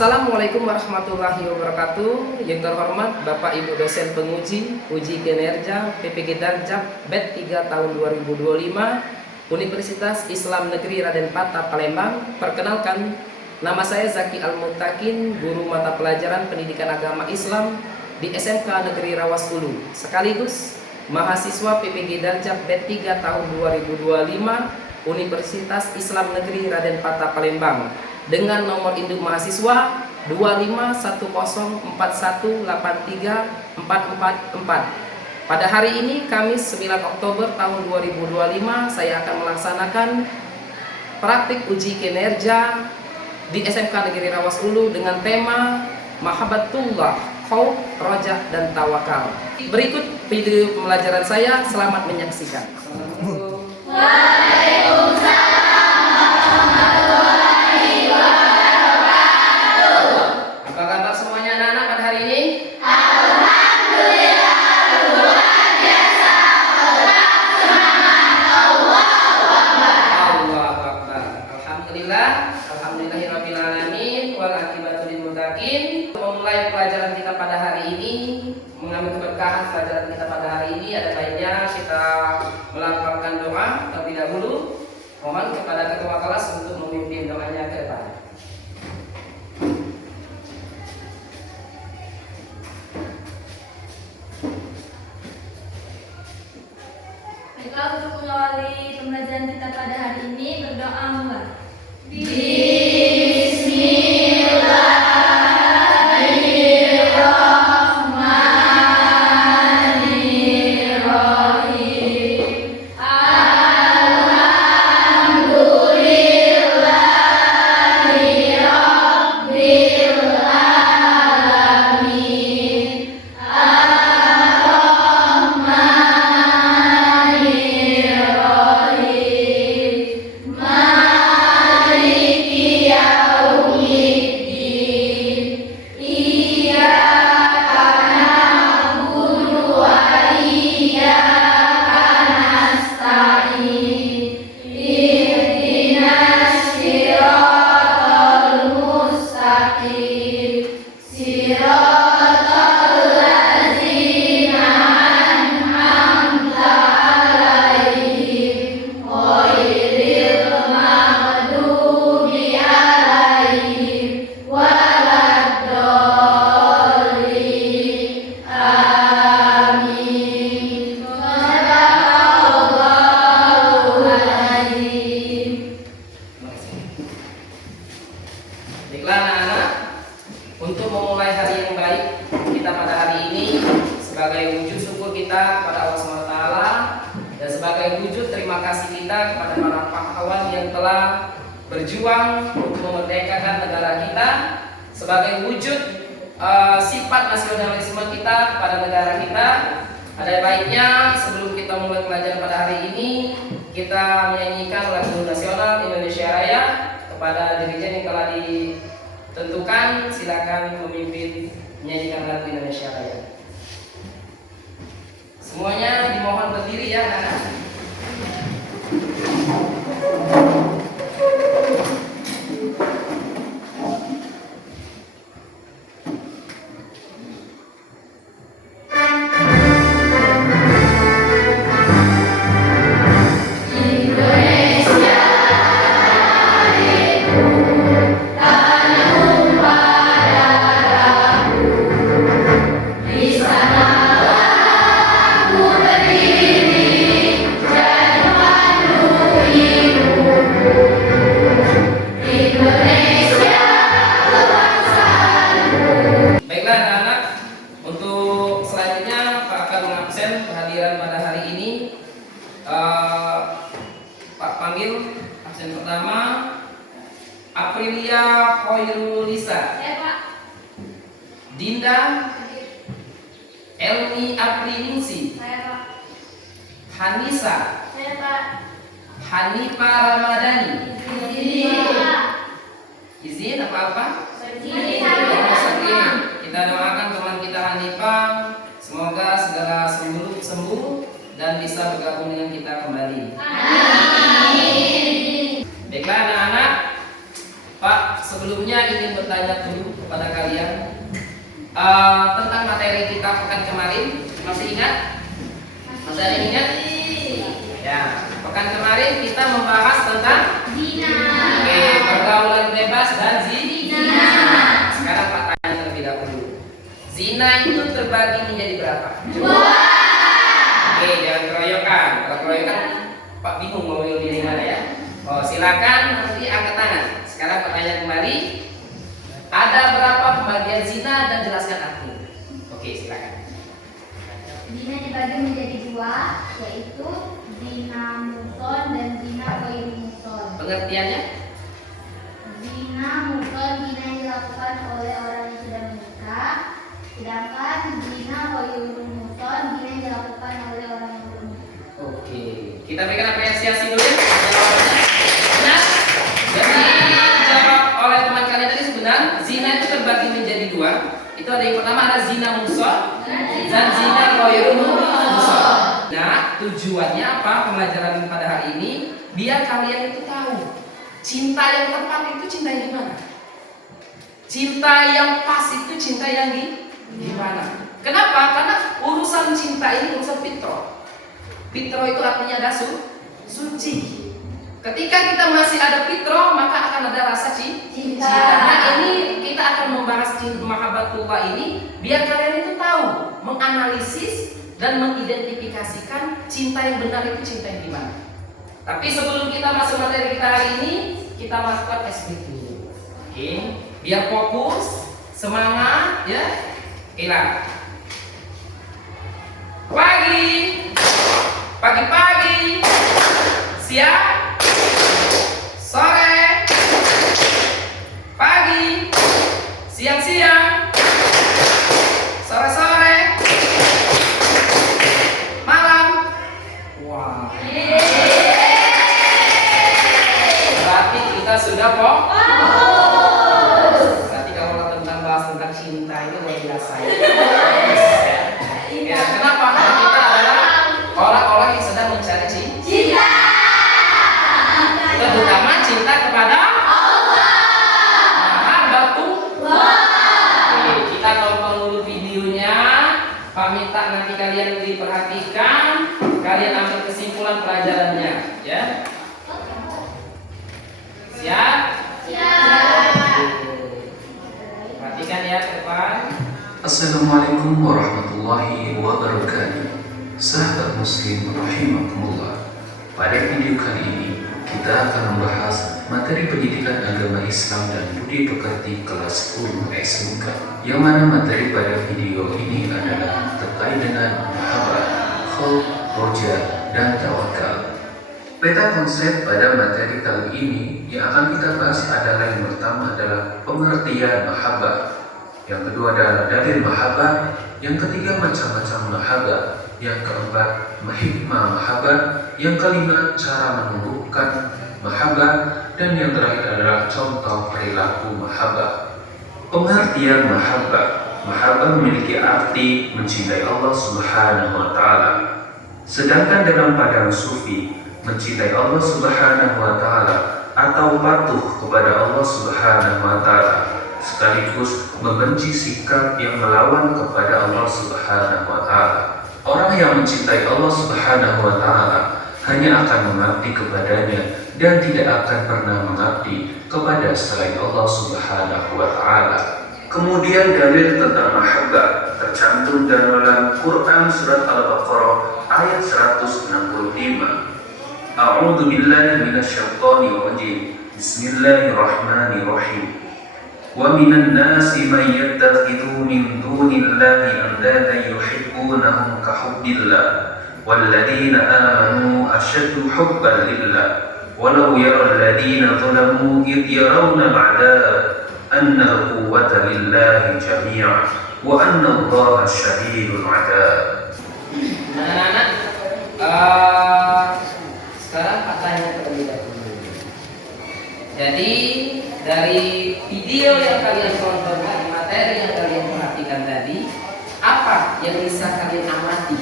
Assalamualaikum warahmatullahi wabarakatuh. Yang terhormat Bapak Ibu dosen penguji uji kinerja PPG Darjab BED 3 tahun 2025 Universitas Islam Negeri Raden Patah Palembang. Perkenalkan, nama saya Zaki Al-Muttaqin, guru mata pelajaran pendidikan agama Islam di SMK Negeri Rawas Ulu, sekaligus mahasiswa PPG Darjab BED 3 tahun 2025 Universitas Islam Negeri Raden Patah Palembang, dengan nomor induk mahasiswa 25104183444. Pada hari ini Kamis 9 Oktober tahun 2025, saya akan melaksanakan praktik uji kinerja di SMK Negeri Rawas Ulu dengan tema Mahabbatullah, Khauf, Roja, dan Tawakal. Berikut video pembelajaran saya, selamat menyaksikan. Waalaikumsalam. Memulai pelajaran kita pada hari ini, mengambil keberkahan pelajaran kita pada hari ini, ada baiknya kita melafalkan doa terlebih dahulu. Mohon kepada ketua kelas untuk memimpin doanya ke depan. Baiklah, untuk mengawali pembelajaran kita pada hari ini, berdoa mulai. Baiklah anak-anak, untuk memulai hari yang baik kita pada hari ini, sebagai wujud syukur kita kepada Allah SWT dan sebagai wujud terima kasih kita kepada para pahlawan yang telah berjuang untuk memerdekakan negara kita, sebagai wujud sifat nasionalisme kita kepada negara kita, ada baiknya sebelum kita mulai pelajaran pada hari ini, kita menyanyikan lagu nasional Indonesia Raya. Kepada dirijen yang telah ditentukan, silakan memimpin menyanyikan lagu Indonesia Raya. Semuanya dimohon berdiri ya anak-anak. Pak panggil absen pertama Aprilia Hoirulisa. Saya, Pak. Dinda Elmi Apriningsi. Saya, Pak. Hanisa. Saya, Pak. Hanifa Ramadhani. Pak. Izin apa-apa? Izin. Kita doakan teman kita Hanifa, semoga segera sembuh dan bisa bergabung dengan kita kembali. Amin. Baiklah anak-anak, Pak sebelumnya ingin bertanya dulu kepada kalian tentang materi kita pekan kemarin. Masih ingat? Masih ada yang ingat? Ya, pekan kemarin kita membahas tentang Zina. Oke, pergaulan bebas dan zina. Sekarang Pak tanya terlebih dahulu. Zina itu terbagi menjadi berapa? Dua. Oke, jangan keroyokan. Kalau keroyokan Pak bingung mau pilih mana ya. Oh, silakan nanti angkat tangan. Sekarang Pak tanya kembali. Ada berapa pembagian zina dan jelaskan artinya. Oke, silakan. Zina dibagi menjadi dua, yaitu zina muson dan zina ghairu muson. Pengertiannya? Zina muson zina yang dilakukan oleh orang yang sudah menikah, sedangkan zina ghairu muson zina yang dilakukan oleh orang yang belum menikah. Oke, kita berikan apresiasi dulu ya jawabannya. Benar? Jadi dijawab oleh teman kalian tadi sebenarnya zina itu terbagi menjadi dua. Itu ada yang pertama ada zina muson dan zina ghairu muson. Nah, tujuannya apa pembelajaran pada hari ini? Biar kalian itu tahu cinta yang tepat itu cinta yang gimana. Cinta yang pas itu cinta yang gimana. Kenapa? Karena urusan cinta ini urusan fitrah. Fitrah itu artinya ada suci. Ketika kita masih ada fitrah, maka akan ada rasa cinta. Nah, ini kita akan membahas mahabbatullah ini biar kalian itu tahu, menganalisis dan mengidentifikasikan cinta yang benar itu cinta yang gimana. Tapi sebelum kita masuk materi kita hari ini, kita lakukan SBT dulu. Oke, biar fokus, semangat ya. Hilang. Pagi-pagi, siang, sore, pagi, siang-siang, sore-sore, malam. Wah. Berarti kita sudah Berarti kalau tentang bahas tentang cinta ini luar biasa ya. Ya, kenapa? Karena kita adalah orang-orang yang sedang mencari cinta. Terutama cinta kepada Allah. Mahabbatullah. Oke, kita tonton dulu videonya. Pak minta nanti kalian diperhatikan, kalian ambil kesimpulan pelajarannya, ya. Siap? Perhatikan ya ke depan. Assalamualaikum warahmatullahi wabarakatuh. Sahabat muslim rahimakumullah. Pada video kali ini kita akan membahas materi pendidikan agama Islam dan budi pekerti kelas 10 SMK. Yang mana materi pada video ini adalah terkait dengan mahabbah, khauf, roja, dan tawakal. Peta konsep pada materi kali ini yang akan kita bahas adalah yang pertama adalah pengertian mahabbah. Yang kedua adalah dalil mahabbah, yang ketiga macam-macam mahabbah, yang keempat hikmah mahabbah, yang kelima cara menumbuhkan mahabbah, dan yang terakhir adalah contoh perilaku mahabbah. Pengertian mahabbah. Mahabbah memiliki arti mencintai Allah Subhanahu wa taala. Sedangkan dalam pandangan sufi, mencintai Allah Subhanahu wa taala atau patuh kepada Allah Subhanahu wa taala sekaligus membenci sikap yang melawan kepada Allah Subhanahu wa taala. Orang yang mencintai Allah Subhanahu wa taala hanya akan mengabdi kepadanya dan tidak akan pernah mengabdi kepada selain Allah Subhanahu wa taala. Kemudian dalil tentang mahabbah tercantum dalam Quran surat Al-Baqarah ayat 165. A'udzu billahi minasyaitonir rajim. Bismillahirrahmanirrahim. Wa minan nasi man yattakhidhu min dunillahi andadan yuhibbunahum ka hubbillah walladzina amanu ashaddu hubban lillah walau yara alladzina zalamu id yarawna al'adzab anna al-quwwata lillahi jami'an wa anna Allaha syadidul 'adzab. Anak-anak, sekarang Pak tanya terlebih dahulu. Jadi dari video yang kalian tonton, dari materi yang kalian perhatikan tadi, apa yang bisa kalian amati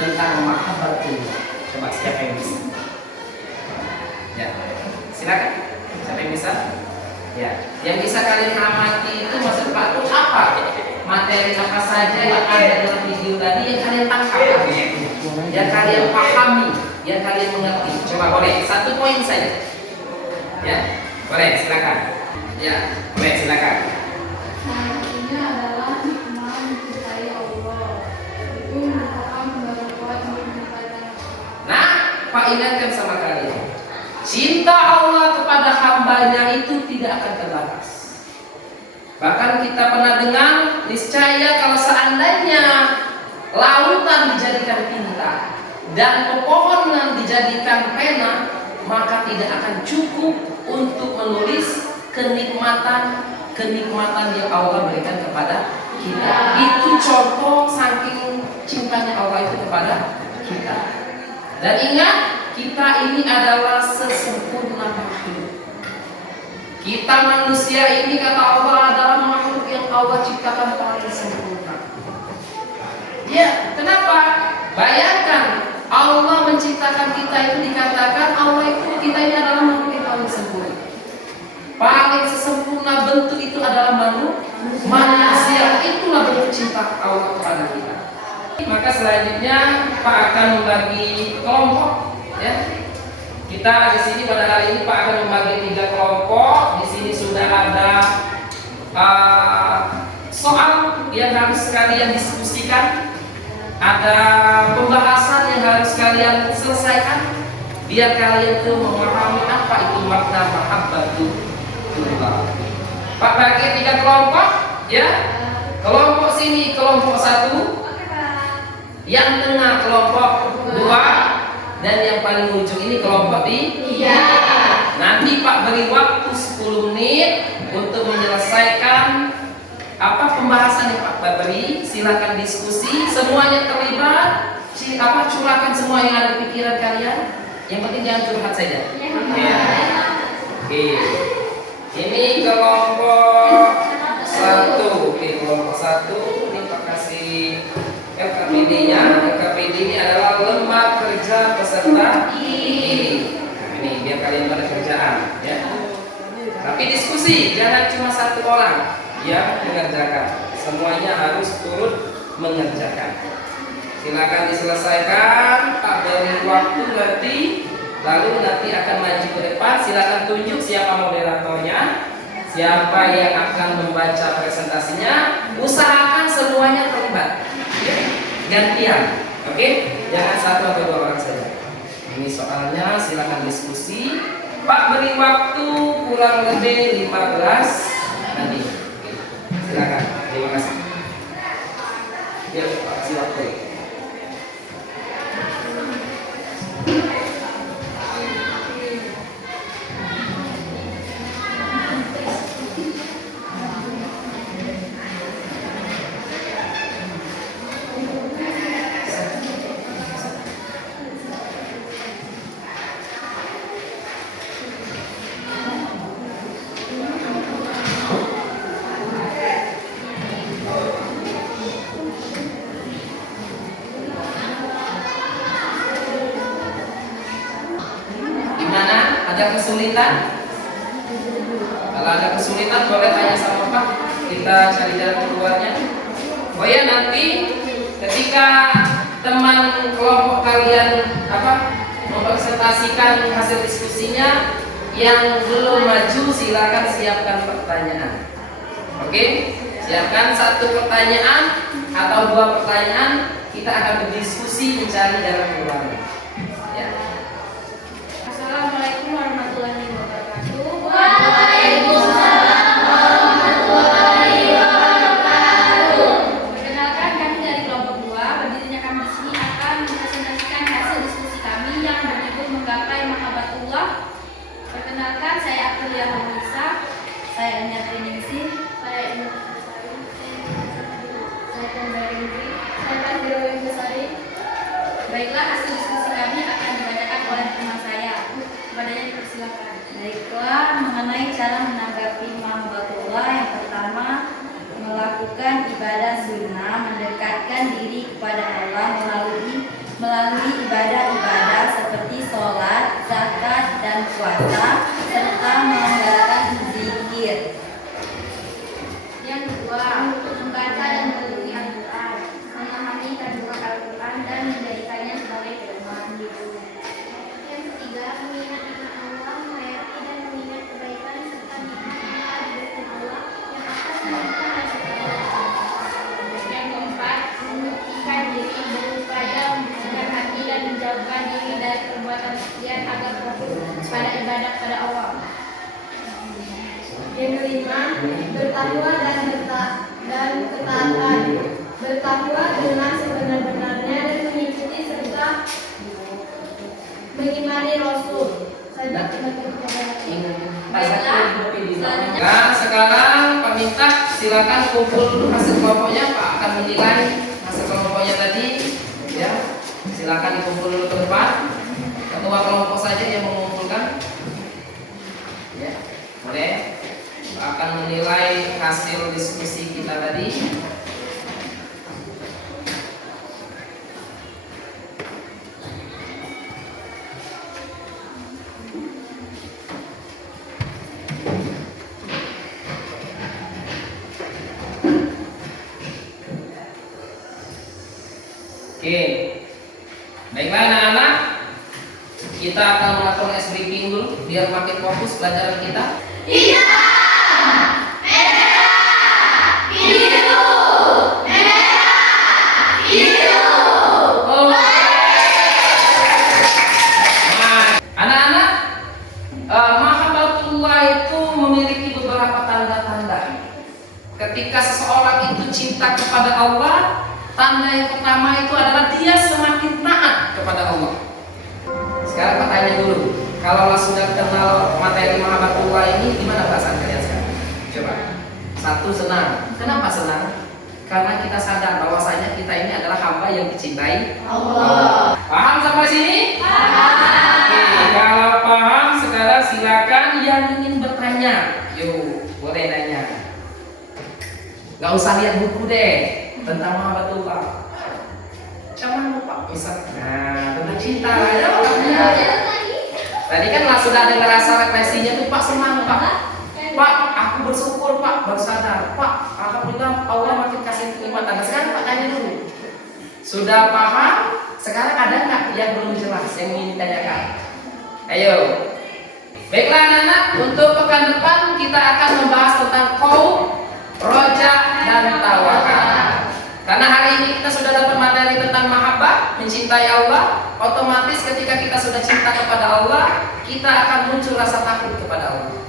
tentang mahabbatullah? Coba siapa yang bisa? Ya, silakan. Siapa yang bisa? Ya. Yang bisa kalian amati itu maksud Pak itu apa? Materi apa saja yang ada dalam video tadi yang kalian tangkap, yang kalian pahami, yang kalian mengerti. Coba boleh 1 poin saja. Ya, boleh silakan. Ya, boleh silakan. Artinya adalah hikmah mencintai Allah. Itu merupakan pembaruan untuk mencintai Allah. Nah, Pak ingatkan sama kalian, cinta Allah kepada hambanya itu tidak akan terbatas. Bahkan kita pernah dengar, niscaya kalau seandainya lautan dijadikan tinta dan pepohonan dijadikan pena, maka tidak akan cukup untuk menulis kenikmatan yang Allah berikan kepada kita. Itu contoh saking cintanya Allah itu kepada kita. Dan ingat, kita ini adalah sesempurna makhluk. Kita manusia ini kata Allah adalah makhluk yang Allah ciptakan paling sempurna. Ya, kenapa? Bayangkan Allah menciptakan kita itu dikatakan Allah itu kita ini adalah makhluk yang paling sempurna. Paling sesempurna bentuk itu adalah manusia. Itulah bentuk cinta Allah kepada kita. Maka selanjutnya Pak akan membagi kelompok. Ya. Kita di sini pada hari ini Pak akan membagi 3 kelompok. Di sini sudah ada soal yang harus kalian diskusikan, ada pembahasan yang harus kalian selesaikan, biar kalian tuh memahami apa itu makna mahabbatullah. Pak bagi 3 kelompok, ya. Kelompok sini kelompok 1, yang tengah kelompok 2. Dan yang paling ujung ini kelompok 3. Nanti Pak beri waktu 10 menit untuk menyelesaikan pembahasan yang Pak beri. Silakan diskusi, semuanya terlibat. Curahkan semua yang ada di pikiran kalian. Yang penting jangan curhat saja. Ya. Oke. Ini kelompok 1. Oke, kelompok 1 ini Pak kasih LKPD-nya. LKPD ini adalah lembar kerja peserta ini. Ini biar kalian pada kerjaan, ya. Tapi diskusi, jangan cuma 1 orang yang mengerjakan. Semuanya harus turut mengerjakan. Silakan diselesaikan. Pak beri waktu nanti, lalu nanti akan maju ke depan. Silakan tunjuk siapa moderatornya, siapa yang akan membaca presentasinya. Usahakan semuanya terlibat. Gantian, oke? Jangan 1 atau 2 orang saja. Ini soalnya silakan diskusi. Pak beri waktu kurang lebih 15 menit. Oke. Silakan. Terima kasih. Ya, Pak, kasih waktu. Ada kesulitan? Kalau ada kesulitan boleh tanya sama Pak. Kita cari jalan keluarnya. Oh ya, nanti ketika teman kelompok kalian mempresentasikan hasil diskusinya, yang belum maju silakan siapkan pertanyaan. Oke? Siapkan 1 pertanyaan atau 2 pertanyaan. Kita akan berdiskusi mencari jalan keluarnya. Ya. Assalamualaikum warahmatullahi wabarakatuh. Waalaikumsalam warahmatullahi wabarakatuh. Perkenalkan, kami dari kelompok 2. Berdirinya kami di sini akan mempresentasikan hasil diskusi kami yang berjudul Menggapai Mahabbatullah. Perkenalkan, saya Aprilia Hamisa, saya Enya Triningsih, saya Enya Besari, saya Tendra Ringri, saya Tandira Besari. Baiklah, hasil diskusi kami akan dibacakan oleh teman saya. Kepadanya dipersilakan. Baiklah, mengenai cara menanggapi mahabbatullah, yang pertama melakukan ibadah sunnah, mendekatkan diri kepada Allah melalui ibadah-ibadah seperti sholat, zakat, dan puasa, serta melonggarkan zikir. pada ibadah pada Allah. Yang kelima, bertakwa dan ketaatan. Bertakwa dengan sebenar-benarnya dan mengikuti serta mengimani Rasul. Nah, sekarang Pak minta silakan kumpul dulu hasil kelompoknya. Pak akan menilai hasil kelompoknya tadi. Ya, silakan dikumpul dulu ke depan. Ketua kelompok saja yang mengumpulkan. Ya, boleh. Pak akan menilai hasil diskusi kita tadi. Oke, baiklah anak-anak, kita akan melakukan ice breaking dulu biar makin fokus pelajaran kita. Oh. Nah, anak-anak, mahabbatullah itu memiliki beberapa tanda-tanda. Ketika seseorang itu cinta kepada Allah, tanda yang pertama itu adalah dia semakin taat kepada Allah. Sekarang Pak tanya dulu, kalau sudah kenal materi mahabbatullah ini, gimana perasaan kalian sekarang? Coba. Satu, senang. Kenapa senang? Karena kita sadar bahwasanya kita ini adalah hamba yang dicintai Allah. Paham sampai sini? Paham. Oke, kalau paham sekarang silakan yang ingin bertanya. Yuk, boleh nanya. Gak usah lihat buku deh tentang mahabbatullah. Cuman lupa misal. Nah, tentang cinta ya. Tadi kan lah sudah ada ngerasa refleksinya tuh Pak, senang Pak. Pak, aku bersyukur Pak, baru sadar Pak, alhamdulillah Allah makin kasih kenikmatan. Nah, sekarang Pak tanya dulu, sudah paham? Sekarang ada nggak yang belum jelas yang ingin ditanyakan? Ayo. Baiklah anak-anak, untuk pekan depan kita akan membahas tentang qaul, roja, dan tawakal. Karena hari ini kita sudah dapat materi tentang mahabbah, mencintai Allah, otomatis ketika kita sudah cinta kepada Allah, kita akan muncul rasa takut kepada Allah.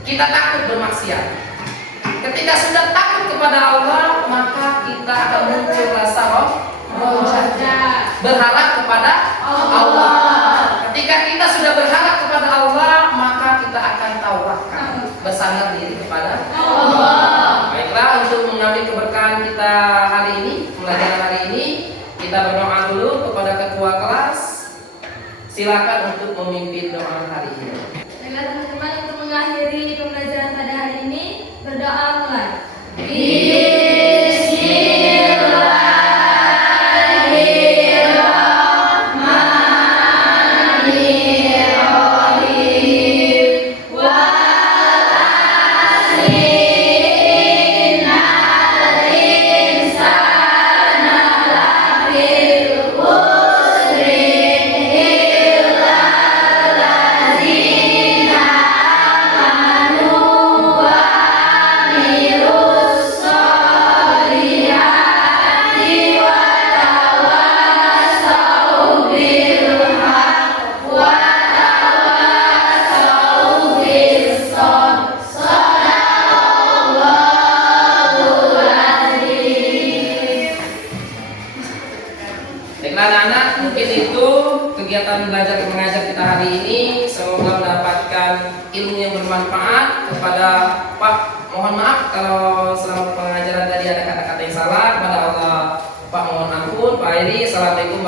Kita takut bermaksiat. Ketika sudah takut kepada Allah, maka kita akan muncul rasa roja, berharap kepada Allah. Ketika kita sudah berharap kepada Allah, maka kita akan tawakal, bersandar diri kepada Allah. Baiklah, untuk mengambil keberkahan kita hari ini, pelajaran hari ini, kita berdoa dulu kepada ketua kelas. Silakan untuk memimpin doa hari ini. Baiklah teman-teman, untuk mengakhiri pembelajaran pada hari ini, berdoa mulai. Anak-anak, mungkin itu kegiatan belajar mengajar kita hari ini. Semoga mendapatkan ilmu yang bermanfaat. Kepada Pak, mohon maaf kalau selama pengajaran tadi ada kata-kata yang salah. Kepada Allah, Pak mohon ampun. Pak Eri, assalamualaikum